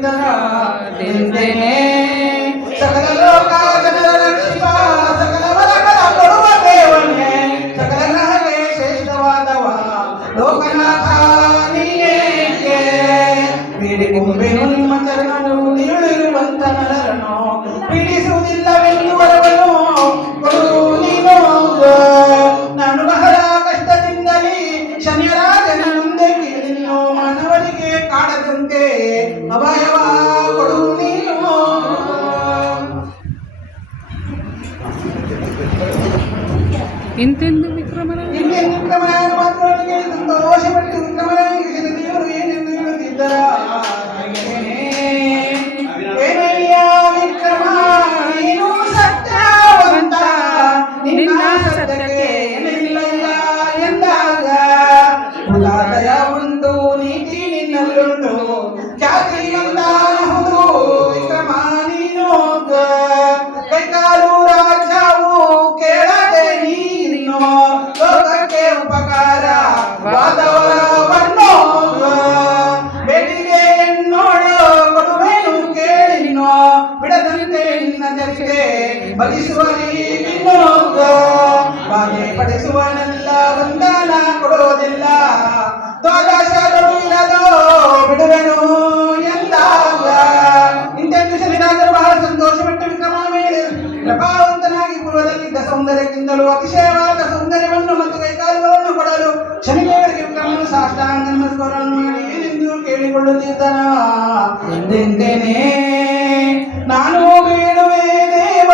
ಕೊಡುತ್ತಿದ್ದನ ನಿಂದೆನೆ ಸಕಲ ಲೋಕ ಜನರ ರಕ್ಷಿಪ ಸಕಲ ವರಗಳ ಕೊಡುವ ದೇವನೇ ಸಕಲ ನರಗೆ ಶ್ರೇಷ್ಠವಾದವ ಲೋಕನಾಥ ನೀನೇಕೆ ಬೇಡಿಕೊಂಬೆನು ನಿಮ್ಮ ಚರಣನು ನೀಳಿರುವಂತ ನರನು ಪೀಡಿಸುವುದಿಲ್ಲವೆಂದು ವರವನು ಕೊಡು ನೀನು ನಾನು ಬಹಳ ಕಷ್ಟದಿಂದಲೇ ಶನಿರಾಜನ ಮುಂದೆ ಕೇಳಿನೋ ಮಾನವರಿಗೆ ಕಾಡದಂತೆ ಅಭಯವ ಕೊಡು ನೀನು ಇಂತೆಂದು ವಿಕ್ರಮರಾಯ ಮಾತುಗಳಿಗೆ ಸಂತೋಷಪಟ್ಟು ವಿಕ್ರಮರಾಯ ದೇವರು ಏನೆಂದು ಹೇಳುತ್ತಿದ್ದರ ಏನಯ್ಯ ವಿಕ್ರಮ ನೀನು ಸತ್ಯವಂತ ನಿನ್ನ ಸತ್ಯಕ್ಕೆ ಏನಿಲ್ಲ ಎಂದಾಗ ಉದಾದಯ ಒಂದು ನೀತಿ ನಿನ್ನಲ್ಲುಂಟು ಖ್ಯಾತಿ ಎಂದಾಹುದು ವಿಕ್ರಮ ನೀನು ಕೈಕಾಲು ರಾಜ್ಯವು ಕೇಳದೆ ನೀನು ಲೋಕಕ್ಕೆ ಉಪಕಾರ ವಾದವರವನ್ನು ಬೆಳಿಗ್ಗೆ ನೋಡು ಕೊಡುವೆನು ಕೇಳಿ ನೀನು ಬಿಡದಂತೆ ನಿನ್ನ ಜರಿಕೆ ಬಲಿಸುವ ನೀನು ಬಾಧೆ ಪಡಿಸುವನೆಲ್ಲ ಬಂಧನ ಕೊಡೋದಿಲ್ಲ ದ್ವಾದಶರು ಇಲ್ಲದೋ ಬಿಡುವೆನು ಎಂದಾಗ ಇಂತೆಂದು ಶನಿರಾಜರು ಬಹಳ ಸಂತೋಷಪಟ್ಟು ವಿಕ್ರಮನ ಮೇಲೆ ಪ್ರಭಾವಂತನಾಗಿ ಪೂರ್ವದಲ್ಲಿದ್ದ ಸೌಂದರ್ಯಕ್ಕಿಂತಲೂ ಅತಿಶಯವಾದ ಸೌಂದರ್ಯವನ್ನು ಮತ್ತು ಕೈಕಾಲುಗಳನ್ನು ಕೊಡಲು ಶನಿದೇವರಿಗೆ ವಿಕ್ರಮನು ಸಾಷ್ಟಾಂಗ ನಮಸ್ಕಾರವನ್ನು ಮಾಡಿ ಏನೆಂದು ಕೇಳಿಕೊಳ್ಳುತ್ತಿದ್ದನ ಎಂದೆಂದೇನೆ ನಾನು ಬೇಡುವೆ ದೇವ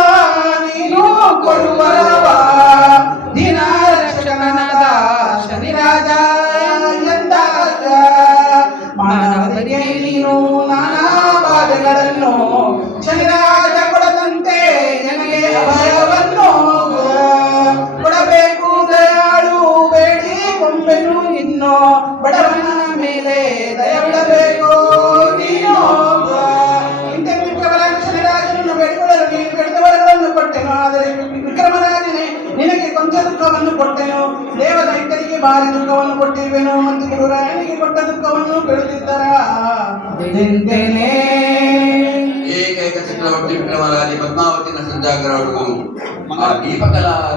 ನೀನು ಕೊಡುವರವ ದಿನ ರಕ್ಷಕನಾದ ಶನಿರಾಜ ಎಂದಾಗ ಮಾನವರಿಗೆ ನೀನು ನಾನಾ ಬಾಧೆಗಳನ್ನು ಶನಿರಾಜ ಕೊಡದಂತೆ ನನಗೆ ಅಭಯವನ್ನು ಕೊಡಬೇಕು ದಯಾಳು ಬೇಡಿ ಕೊಂಬೆನು ಇನ್ನು ಬಡವನ ಮೇಲೆ ದಯವಿಡಬೇಕು ನೀನು ಇಂಥ ವಿಕ್ರಮರಾಜ ಶನಿರಾಜನನ್ನು ಬೇಡಿಕೊಳ್ಳಲು ನೀನು ಬೇಡಿದವರಗಳನ್ನು ಕೊಟ್ಟೆನು ಆದರೆ ವಿಕ್ರಮರಾಜನೇ ನಿನಗೆ ಕೊಂಚ ದುಃಖವನ್ನು ಕೊಟ್ಟೆನು ದೇವ ದೈತ್ಯರಿಗೆ ಭಾರಿ ದುಃಖವನ್ನು ಕೊಟ್ಟಿರುವೆನು ಮತ್ತು ಗುರುರಾಯನಿಗೆ ಕೊಟ್ಟ ದುಃಖವನ್ನು ಬಿಡುತ್ತಿದ್ದರ ಏಕೈಕ ಚಕ್ರವರ್ತಿ ವಿಕ್ರಮರಾಜ ಪದ್ಮಾವತಿನ ಸಂಜಾಗರವರೆಗೂ ಆ ದೀಪಕಲಾ